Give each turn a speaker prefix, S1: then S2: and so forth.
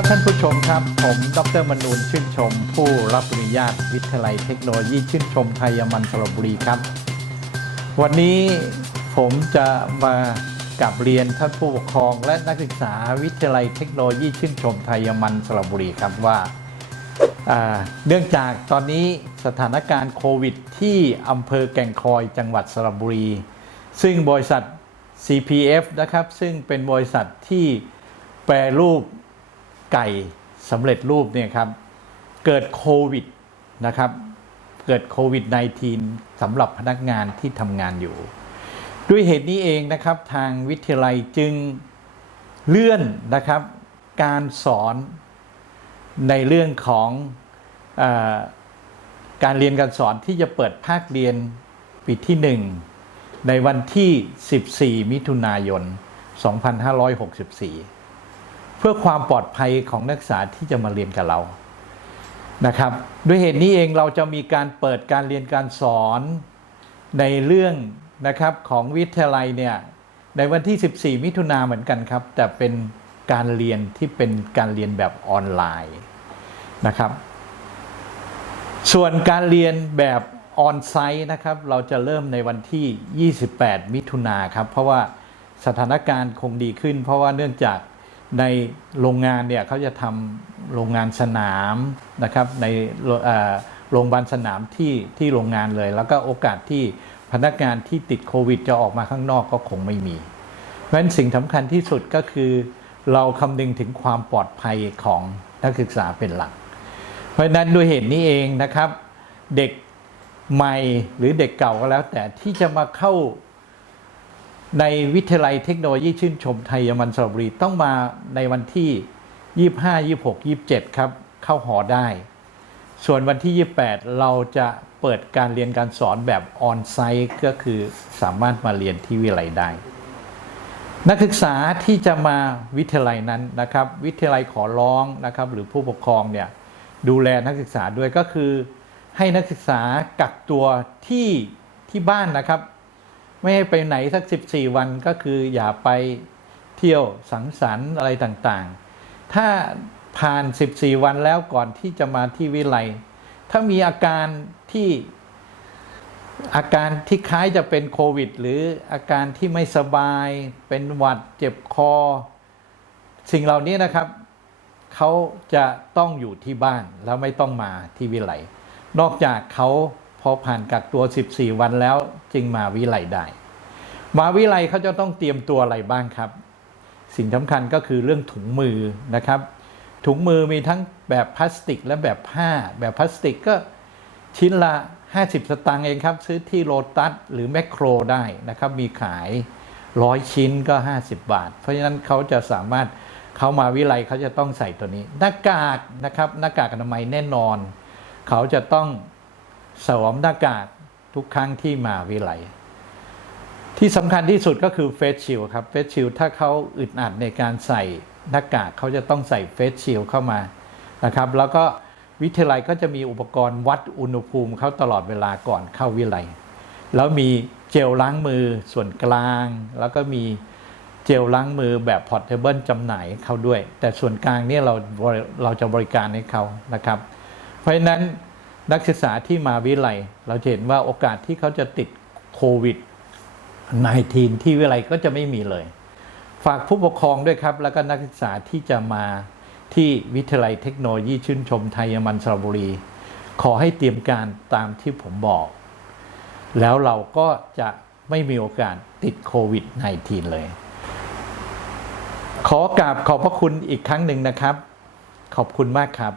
S1: ครับท่านผู้ชมครับ ผมดรมนูนชื่นชม ผู้รับปริญญาตวิทยาลัยเทคโนโลยีชื่นชมไทยมันสระบุรีครับ วันนี้ผมจะมากับเรียนท่านผู้ปกครอง และนักศึกษาวิทยาลัยเทคโนโลยีชื่นชมไทยมันสระบุรีครับว่าอ่าเนื่องจากตอนนี้สถานการณ์โควิด ที่อำเภอแก่งคอยจังหวัดสระบุรี ซึ่งบริษัท CPF นะครับ ซึ่งเป็นบริษัทที่แปรรูป ไก่สำเร็จรูปเนี่ยครับ เกิดโควิดนะครับ เกิดโควิด -19 สำหรับพนักงานที่ทำงานอยู่ ด้วยเหตุนี้เองนะครับทางวิทยาลัยจึงเลื่อนนะครับ การสอนในเรื่องของอการเรียนการสอนที่จะเปิดภาคเรียนปีที่ 1 ในวันที่ 14 มิถุนายน 2564 เพื่อความปลอดภัยของนักศึกษาที่จะมาเรียนกับเรานะครับ ด้วยเหตุนี้เองเราจะมีการเปิดการเรียนการสอนในเรื่องนะครับของวิทยาลัยเนี่ยในวันที่ 14 มิถุนาเหมือนกันครับ แต่เป็นการเรียนที่เป็นการเรียนแบบออนไลน์นะครับ ส่วนการเรียนแบบออนไซต์นะครับ เราจะเริ่มในวันที่ 28 มิถุนาครับ เพราะว่าสถานการณ์คงดีขึ้น เพราะว่าเนื่องจาก ในโรงงานเนี่ยเขาจะทำโรงงานสนามนะครับในโรงพยาบาลสนามที่ที่โรงงานเลย แล้วก็โอกาสที่พนักงานที่ติดโควิด จะออกมาข้างนอกก็คงไม่มี เพราะฉะนั้นสิ่งสำคัญที่สุดก็คือ เราคำนึงถึงความปลอดภัยของนักศึกษาเป็นหลัก เพราะฉะนั้นด้วยเหตุนี้เองนะครับ เด็กใหม่หรือเด็กเก่าก็แล้ว แต่ที่จะมาเข้า ในวิทยาลัยเทคโนโลยีชื่นชมไทยยมันสระบุรีต้องมาในวันที่ 25 26 27 ครับ เข้าหอได้ ส่วนวันที่ 28 เราจะเปิดการเรียนการสอนแบบออนไซต์ก็คือสามารถมาเรียนที่วิทยาลัยได้ นักศึกษาที่จะมาวิทยาลัยนั้นนะครับ วิทยาลัยขอร้องนะครับ หรือผู้ปกครองเนี่ยดูแลนักศึกษาด้วยก็คือ ให้นักศึกษากักตัวที่ที่บ้านนะครับ ไม่ให้ไปไหนสัก 14 วันก็คืออย่าไปเที่ยวสังสรรค์อะไรต่างๆ ถ้าผ่าน 14 วันแล้วก่อนที่จะมาที่วิไลถ้ามีอาการที่อาการที่คล้ายจะเป็นโควิด หรืออาการที่ไม่สบาย เป็นหวัดเจ็บคอ สิ่งเหล่านี้นะครับ เขาจะต้องอยู่ที่บ้านแล้วไม่ต้องมาที่วิไลนอกจากเขา อผ่านกักตัว 14 วันแล้วจึงมาวิไลได้ มาวิไลเขาจะต้องเตรียมตัวอะไรบ้างครับ สิ่งสำคัญก็คือเรื่องถุงมือนะครับ ถุงมือมีทั้งแบบพลาสติกและแบบผ้า แบบพลาสติกก็ชิ้นละ 50 สตางค์เองครับ ซื้อที่โลตัสหรือแมคโครได้นะครับ มีขายร้อยชิ้นก็ 50 บาท เพราะฉะนั้นเขาจะสามารถเขามาวิไลเขาจะต้องใส่ตัวนี้ หน้ากากนะครับหน้ากากอนามัยแน่นอน เขาจะต้อง สวมหน้ากากทุกครั้งที่มาวิไลที่สำคัญที่สุดก็คือเฟสชิลครับเฟสชิลถ้าเขาอึดอัดในการใส่หน้ากากเขาจะต้องใส่เฟสชิลเข้ามานะครับ แล้วก็วิทยาลัยก็จะมีอุปกรณ์วัดอุณหภูมิเขาตลอดเวลาก่อนเข้าวิไลแล้วมีเจลล้างมือส่วนกลาง แล้วก็มีเจลล้างมือแบบพอร์ตเทเบิลจำหน่ายเขาด้วย แต่ส่วนกลางนี่เราเราจะบริการให้เขานะครับ เพราะฉะนั้น นักศึกษาที่มาวิไลเราจะเห็นว่าโอกาสที่เขาจะติดโควิด 19 ที่วิไลก็จะไม่มีเลย ฝากผู้ปกครองด้วยครับ แล้วก็นักศึกษาที่จะมาที่วิทยาลัยเทคโนโลยีชื่นชมไทยมันสระบุรี ขอให้เตรียมการตามที่ผมบอก แล้วเราก็จะไม่มีโอกาสติดโควิด -19 เลย ขอกราบขอบพระคุณอีกครั้งหนึ่งนะครับ ขอบคุณมากครับ